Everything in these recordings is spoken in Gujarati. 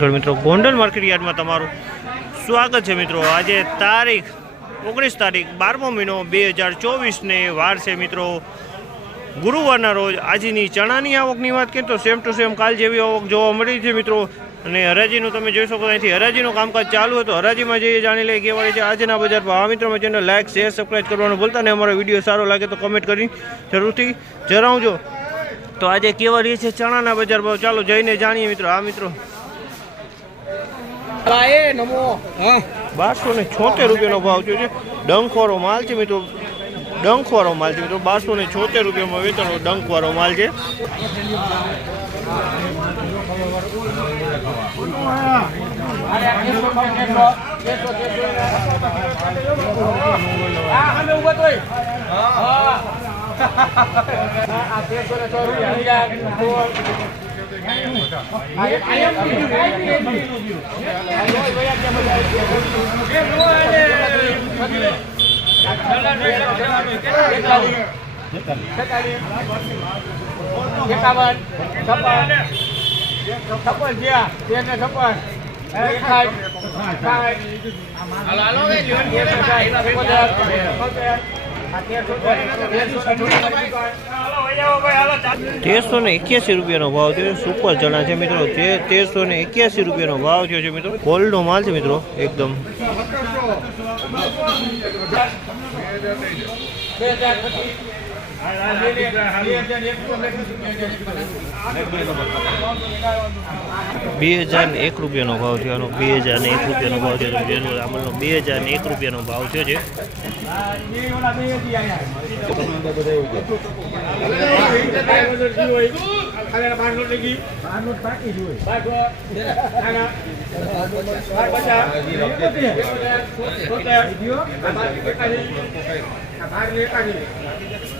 નમસ્કાર મિત્રો, ગોંડલ માર્કેટ યાર્ડમાં તમારું સ્વાગત છે, મિત્રો. આજે તારીખ ઓગણીસ તારીખ બારમો મહિનો બે હજાર ચોવીસને વાર છે, મિત્રો. ગુરુવારના રોજ આજની ચણાની આવકની વાત કરીએ તો સેમ ટુ સેમ કાલ જેવી આવક જોવા મળી છે, મિત્રો. અને હરાજીનું તમે જોઈ શકો અહીંથી હરાજીનું કામકાજ ચાલુ હોય તો હરાજીમાં જઈએ જાણી લઈએ કેવાળી છે, આજના બજાર ભાવ. આ મિત્રો ચેનલ લાઇક શેર સબસ્ક્રાઈબ કરવાનું ભૂલતા ને અમારો વીડિયો સારો લાગે તો કમેન્ટ કરી જરૂરથી જણાવજો. તો આજે કેવા રહી છે ચણાના બજાર ભાવ? ચાલો જઈને જાણીએ, મિત્રો. આ મિત્રો. બારસો ને છોતેર રૂપિયાનો ભાવ થયો છે ડંખવાળો માલ છે મિત્રો. ડંખવાળો માલ છે મિત્રો. બારસો ને છોતેર રૂપિયામાં વેચાણો ડંખવાળો માલ છે. છપ્પન છપ્પન જ્યાં તેર ને છપ્પન એકાવન તેરસો ને એક્યાસી રૂપિયાનો ભાવ થયો. સુપર ચણા છે મિત્રો. તે તેરસો ને એક્યાસી રૂપિયાનો ભાવ થયો છે મિત્રો. ગોલ્ડનો માલ છે મિત્રો, એકદમ. બે હજાર એક રૂપિયાનો ભાવ થયો બે હજાર એક રૂપિયાનો ભાવ થયો જેનો અમલનો બે હજાર એક રૂપિયાનો ભાવ થયો છે.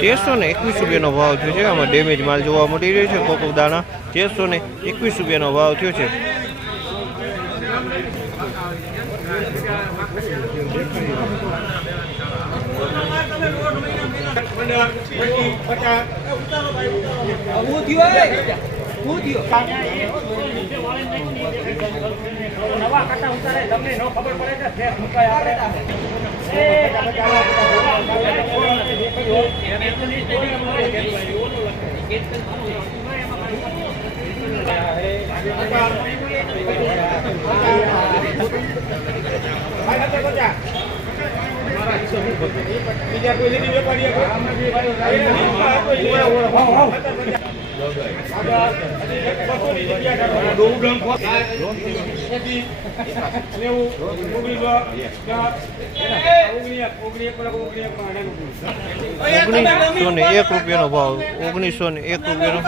તેરસો ને એકવીસ રૂપિયાનો ભાવ થયો છે. આમાં ડેમેજ માલ જોવા મળી રહ્યો છે, કોકો દાણા. તેરસો ને એકવીસ રૂપિયાનો ભાવ થયો છે. પચાસ નવા કાંટા ઉતારે તમને બીજા કોઈ વેપારી ઓગણીસો ને એક રૂપિયાનો ભાવ ઓગણીસો ને એક રૂપિયાનો.